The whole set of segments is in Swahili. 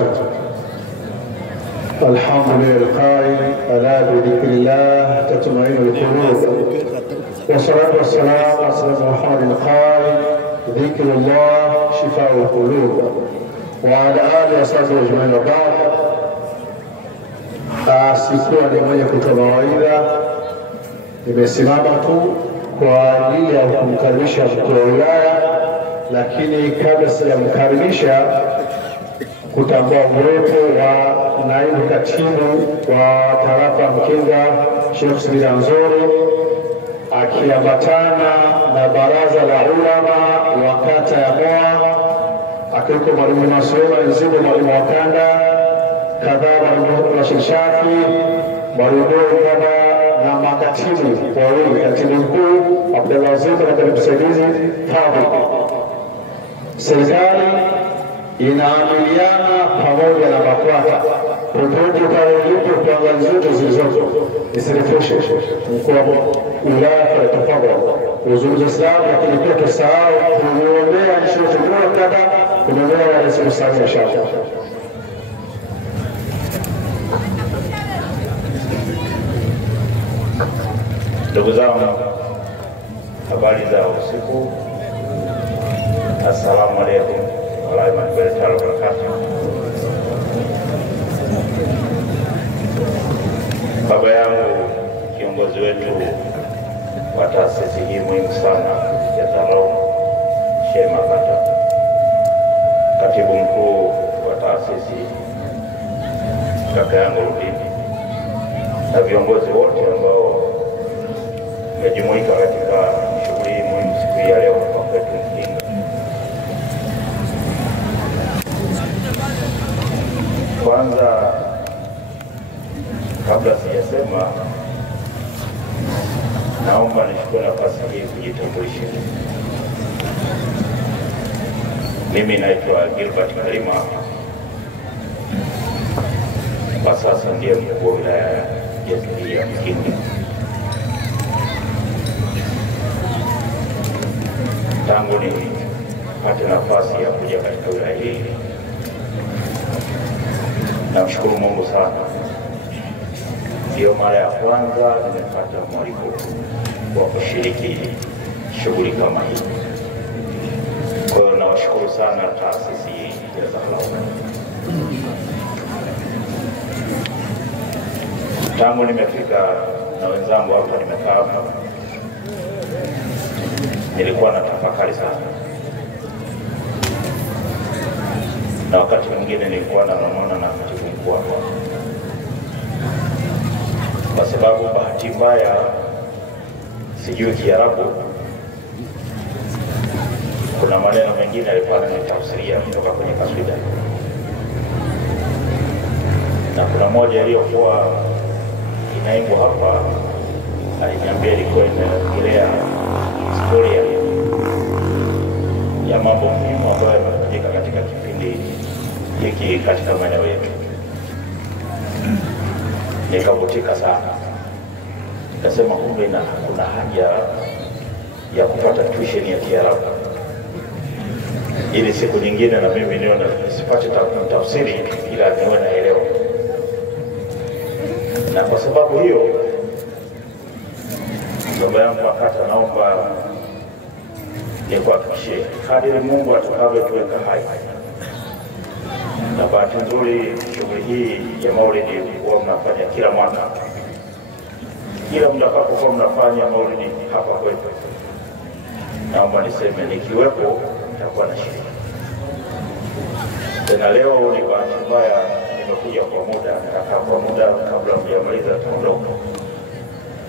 وبركاته. الحمد لله القائل ألا بذكر الله تطمئن القلوب، والصلاة والسلام على سيدنا محمد القائل ذكر الله شفاء القلوب وعلى آله وصحبه أجمعين. وبعد sikuwa ni mwenye kutoa mawaidha, nimesimama tu kwa ajili ya kumkaribisha mkuu wa wilaya, lakini kabla sijamkaribisha kutambua uwepo wa naibu katibu wa tarafa Mkinga Sheikh Subira Nzuri akiambatana na baraza la ulama wa kata ya Moa, akiweko mwalimu Nasrullah Nzigo, mwalimu wa kanda kadhaa, mwalimu Rashid Shafi, mwalimu kadhaa na makatibu wawili, katibu mkuu Abdullah Zito na katibu msaidizi Fadhil. Serikali inaamiliana pamoja na BAKWATA popote pale ulipo kuangalia zote zilizopo. Nisirefushe mkuu wa wilaya kwa tafadhali uzungumze Islam, lakini pia tusahau kumwombea nchi yetu bora kadha, kumwombea Rais Samia Suluhu. Ndugu zangu, habari za usiku. Assalamu alaikum warahmatullahi wabarakatuh. Baba yangu, kiongozi wetu wa taasisi hii muhimu sana ya Tarau, Sheikh Makata, katibu mkuu wa taasisi kaka yangu Rudini, na viongozi wote ambao wamejumuika katika shughuli hii muhimu siku ya leo hapa kwetu Mkinga. Kwanza, kabla sijasema, naomba nichukue nafasi hii kujitambulisha. Mimi naitwa Gilbert Kalima, kwa sasa ndiye mkuu wa wilaya yetu ya Mkinga. Tangu nipate nafasi ya kuja katika wilaya hii, namshukuru Mungu sana. Ndio mara ya kwanza nimepata mwaliko wa kushiriki shughuli kama hii. Kwa hiyo nawashukuru sana taasisi ya Zahra. Tangu nimefika na wenzangu hapa, nimekaa hapa, nilikuwa na tafakari sana, na wakati mwingine nilikuwa nanong'ona na katibu mkuu hapa, kwa sababu bahati mbaya sijui Kiarabu. Kuna maneno mengine alikuwa ananitafsiria kutoka kwenye kaswida, na kuna moja iliyokuwa inaimbwa hapa aliniambia ilikuwa inaongelea historia ya mambo muhimu ambayo yamefanyika katika kipindi hiki katika maeneo yetu. Nikavutika sana, nikasema kumbe kuna haja ya kupata tuition ya Kiarabu ili siku nyingine na mimi nione nisipate tafsiri, ila niwe naelewa. Na kwa sababu hiyo, baba yangu akata, naomba nikuhakikishie kadiri Mungu atakavyotuweka hai. Na bahati nzuri shughuli hii ya Maulidi huwa mnafanya kila mwaka, kila mtakapokuwa mnafanya Maulidi hapa kwetu, naomba niseme nikiwepo nitakuwa na shirika. Tena leo ni bahati mbaya nimekuja kwa muda, nitakaa kwa muda kabla mjamaliza tuondoka,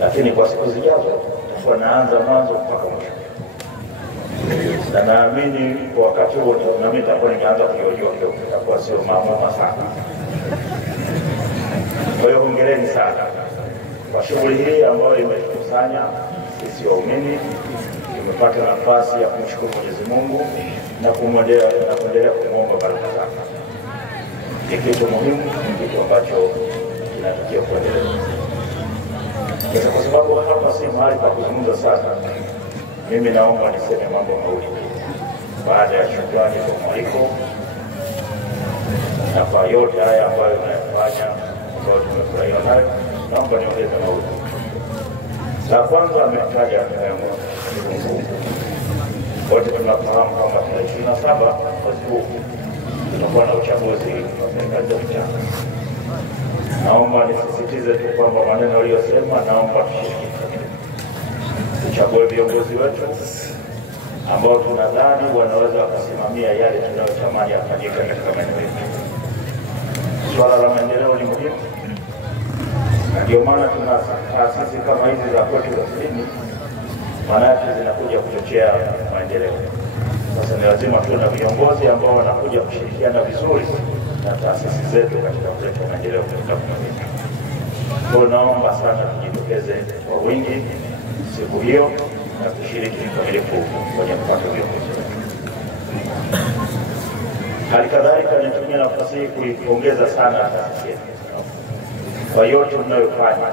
lakini kwa siku zijazo nitakuwa naanza mwanzo mpaka mwisho, na naamini kwa wakati huo na mimi nitakuwa nimeanza kujua kidogo, itakuwa sio mambo sana. Kwa hiyo hongereni sana kwa shughuli hii ambayo imetukusanya sisi waumini. Tumepata nafasi ya kumshukuru Mwenyezi Mungu na kuendelea kumwomba baraka zake. Ni kitu muhimu, kitu ambacho kinatakiwa kuendelea. Sasa kwa sababu hapa si mahali pa kuzungumza sana, mimi naomba niseme mambo mawili baada ya shukrani kwa mwaliko na kwa yote haya ambayo tunayafanya, ambayo tumefurahia nayo, naomba niongeze mawili. La kwanza ametaja Mungu. Wote tunafahamu kwamba tarehe 27 mwezi huu tutakuwa na uchaguzi wa serikali za mitaa. Naomba nisisitize tu kwamba maneno aliyosema, naomba tushiriki. Tuchague viongozi wetu ambao tunadhani wanaweza wakasimamia yale tunayotamani yafanyike katika maeneo yetu. Swala la maendeleo ni muhimu. Ndio maana tuna taasisi kama hizi za kwetu za elimu, maana yake zinakuja kuchochea maendeleo. Sasa ni lazima tuwe na viongozi ambao wanakuja kushirikiana vizuri na taasisi zetu katika kuleta maendeleo katika jamii. Kwa naomba sana tujitokeze kwa wingi siku hiyo na kushiriki kikamilifu kwenye kupata viongozi. Hali kadhalika nitumia nafasi hii kuipongeza sana taasisi yetu kwa yote tunayofanya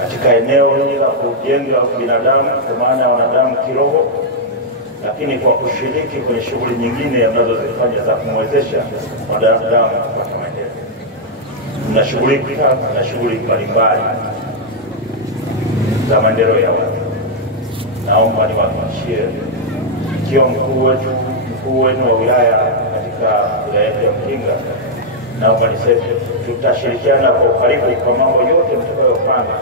katika eneo hili la kujenga binadamu, kwa maana ya wanadamu kiroho, lakini kwa kushiriki kwenye shughuli nyingine anazozifanya za kumwezesha wanadamu kupata maendeleo. Tunashughulika na shughuli mbalimbali za maendeleo ya watu. Naomba niwahakikishie ikiwa mkuu wenu wa wilaya katika wilaya yetu ya Mkinga, naomba niseme tutashirikiana kwa ukaribu kwa mambo yote mtakayofanya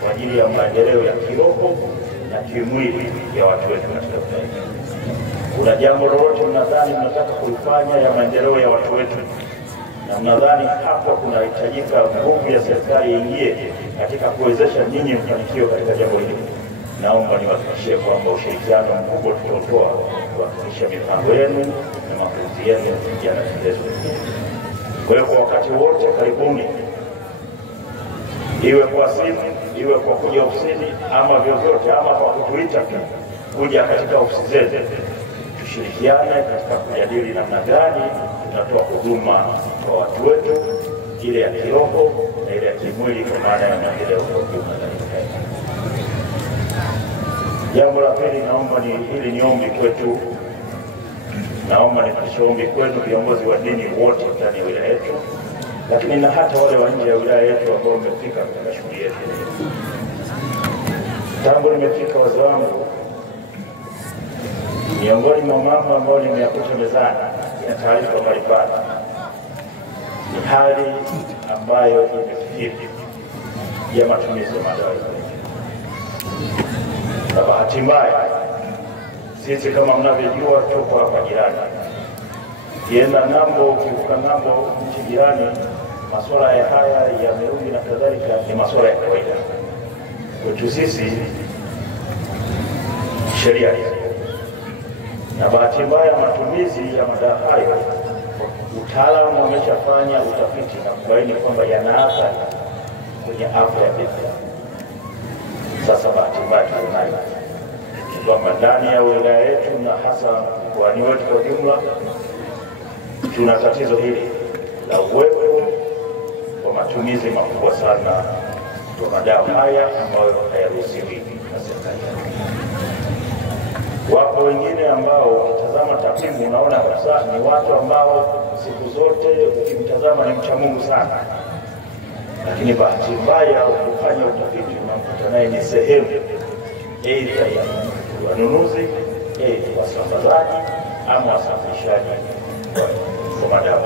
kwa ajili ya maendeleo ya kiroho na kimwili ya watu wetu katika wilaya. Kuna jambo lolote mnadhani mnataka kulifanya ya maendeleo ya watu wetu, na mnadhani hapo kunahitajika nguvu ya serikali ingie katika kuwezesha nyinyi mfanikio katika jambo hili, naomba niwahakikishie kwamba ushirikiano mkubwa tutatoa kuhakikisha mipango yenu na mapenzi yenu yanatekelezwa. Kwa hiyo kwa wakati wote karibuni, iwe kwa simu, iwe kwa kuja ofisini, ama vyovyote, ama kwa kutuita kuja katika ofisi zetu, tushirikiane katika kujadili namna gani tunatoa huduma kwa watu wetu, ile ya kiroho na ile ya kimwili, kwa maana ya maendeleo kwa ujumla. Jambo la pili, naomba hili ni ombi kwetu, naomba nifikishe ombi kwenu viongozi wa dini wote ndani ya wilaya yetu, lakini na hata wale wa nje ya wilaya yetu ambao wamefika katika shughuli yetu. Tangu nimefika, wazee wangu, miongoni mwa mambo ambayo nimeyakuta mezani ya taarifa mbalimbali ni hali ambayo imekithiri ya matumizi ya madawa. Na bahati mbaya, sisi kama mnavyojua tuko hapa jirani. Kienda ng'ambo, ukivuka ng'ambo nchi jirani, masuala haya ya mirungi na kadhalika ni masuala ya kawaida. Kwetu sisi sheria hizi, na bahati mbaya matumizi ya madawa hayo, utaalamu wameshafanya utafiti na kubaini kwamba yana athari kwenye afya ya binadamu. Sasa bahati mbaya tunayo kwamba ndani ya wilaya yetu na hasa mkoani wetu kwa jumla, tuna tatizo hili la uwepo wa matumizi makubwa sana kwa madawa haya ambayo hayaruhusiwi na serikali. Wapo wengine ambao ukitazama takwimu unaona kabisa ni watu ambao siku zote ukimtazama ni mcha Mungu sana, lakini bahati mbaya ukifanya utafiti unakuta naye ni sehemu aidha ya wanunuzi, aidha wasambazaji ama wasafirishaji wa madawa.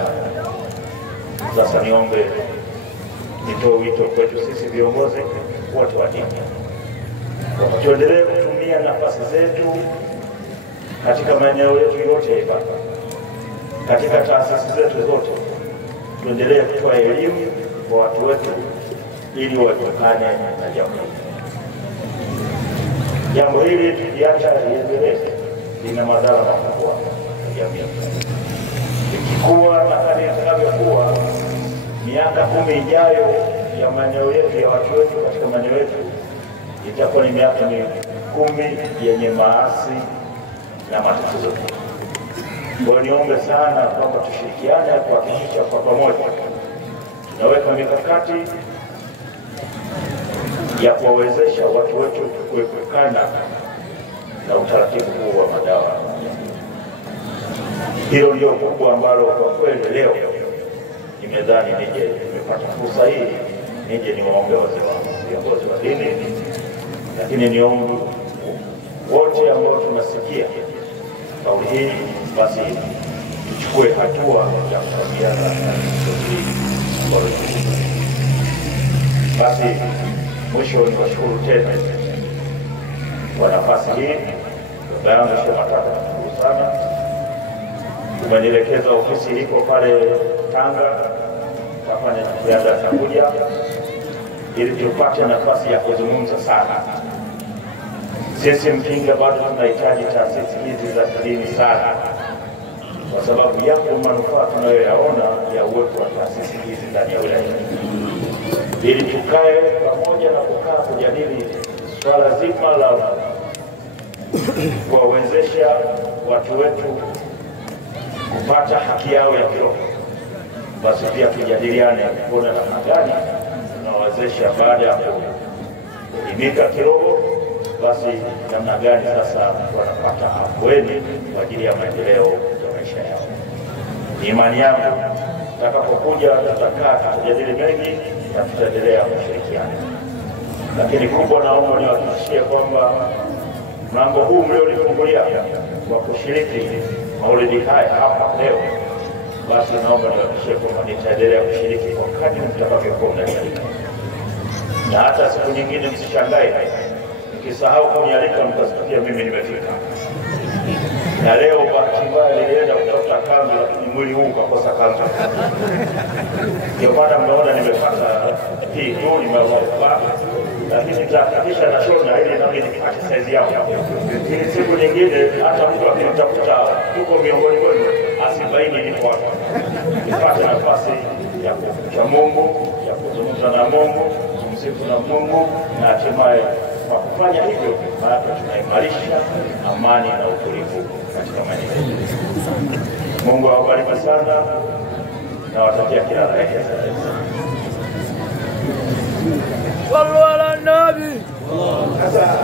Sasa niombe, nitoe wito kwetu sisi viongozi wote wa dini, tuendelee kutumia nafasi zetu katika maeneo yetu yote ya ibada, katika taasisi zetu zote, tuendelee kutoa elimu kwa watu wetu ili waepukane na jambo hili. Jambo hili tukiacha liendelee, lina madhara makubwa kwa jamii. Ikikuwa na hali itakavyokuwa, miaka 10 ijayo ya maeneo yetu ya watu wetu katika maeneo yetu itakuwa ni miaka 10 yenye maasi na matatizo. Kwa niombe sana kwamba tushirikiane kuhakikisha kwa pamoja tunaweka mikakati ya kuwawezesha watu wetu kuepukana na utaratibu huu wa madawa. Hilo ndio kubwa ambalo kwa kweli leo nimedhani nimepata fursa hii nije niwaombe wazee wangu, viongozi wa dini, lakini niombe wote ambao tunasikia kauli hii, basi tuchukue hatua ya kukabiliana na tatizo hili. Basi mwisho niwashukuru tena kwa nafasi hii. Baba yangu Sheikh Matata, nashukuru sana. Tumenielekeza ofisi liko pale Tanga, tafanya jitihada za kuja ili tupate nafasi ya kuzungumza sana. Sisi Mpinga bado tunahitaji taasisi hizi za kidini sana, kwa sababu yako manufaa tunayoyaona ya uwepo wa taasisi hizi ndani ya wilaya, ili tukae pamoja na kukaa kujadili swala zima la kuwawezesha watu wetu kupata haki yao ya kiroho. Basi pia tujadiliane kuona namna gani tunawawezesha baada ya kuelimika kiroho, basi namna gani sasa wanapata afueni kwa ajili ya maendeleo ya maisha yao. Ni imani yangu tutakapokuja tutakaa tujadili mengi na tutaendelea kushirikiana, lakini kubwa naomba niwahakikishie kwamba mlango huu mlionifungulia kwa kushiriki maulidi haya hapa leo, basi naomba niwahakikishie kwamba nitaendelea kushiriki kwa kadri mtakavyokuwa mnanialika, na hata siku nyingine msishangae nikisahau kunialika mkasikia mimi nimefika. Na leo bahati mbaya nilienda kutafuta kanzu, lakini mwili huu ukakosa kanzu. Ndio maana mnaona nimepata hii tu nimevaa, lakini nitahakikisha na shona ili nami nipate size yangu. Ili siku nyingine hata mtu akinitafuta tuko miongoni mwenu asibaini nipo hapa. Nipate nafasi ya kumcha Mungu, ya kuzungumza na Mungu, kumsifu na Mungu, na hatimaye kwa kufanya hivyo maana tunaimarisha amani na utulivu katika maeneo. Mungu awabariki sana na watakia kila la heri. Sallu ala nabi. Sasa